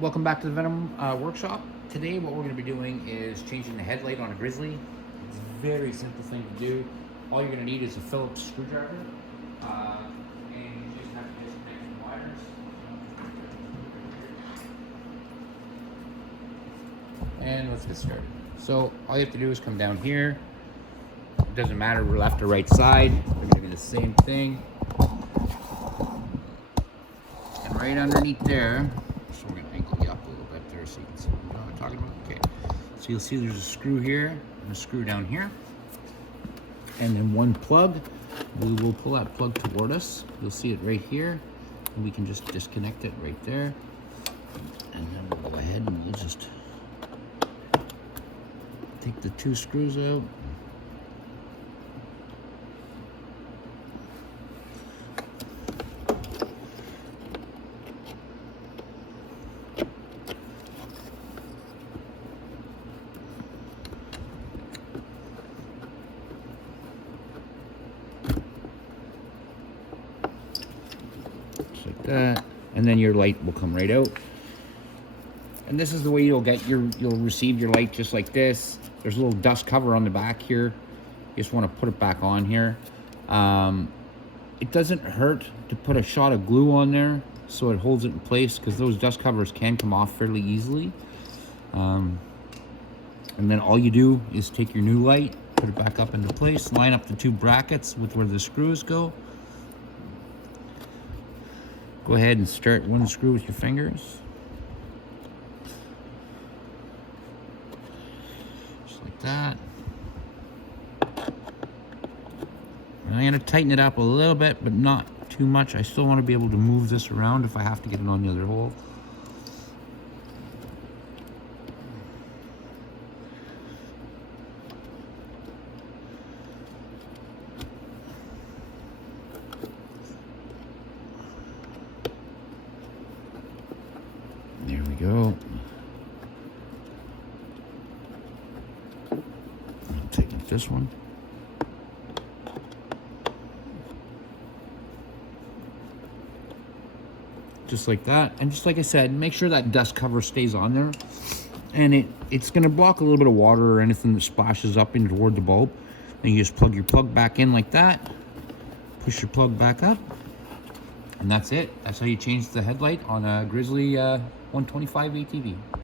Welcome back to the Venom workshop. Today what we're going to be doing is changing the headlight on a Grizzly. It's a very simple thing to do. All you're going to need is a Phillips screwdriver, and you just have to disconnect some wires. And let's get started. So all you have to do is come down here. It doesn't matter left or right side. They're going to be the same thing. And right underneath there, so we're going to angle you up a little bit there so you can see what I'm talking about. Okay, so you'll see there's a screw here and a screw down here, and then one plug. We will pull that plug toward us. You'll see it right here, and we can just disconnect it right there. And then we'll go ahead and we'll just take the two screws out. Like that, and then your light will come right out. And this is the way you'll receive your light, just like this. There's a little dust cover on the back here. You just want to put it back on here. It doesn't hurt to put a shot of glue on there so it holds it in place, because those dust covers can come off fairly easily. And then all you do is take your new light, put it back up into place, line up the two brackets with where the screws go. Go ahead and start one screw with your fingers. Just like that. And I'm going to tighten it up a little bit, but not too much. I still want to be able to move this around if I have to get it on the other hole. There we go. I'm taking this one. Just like that. And just like I said, make sure that dust cover stays on there. And it's going to block a little bit of water or anything that splashes up in toward the bulb. Then you just plug your plug back in like that. Push your plug back up. And that's it. That's how you change the headlight on a Grizzly 125 ATV.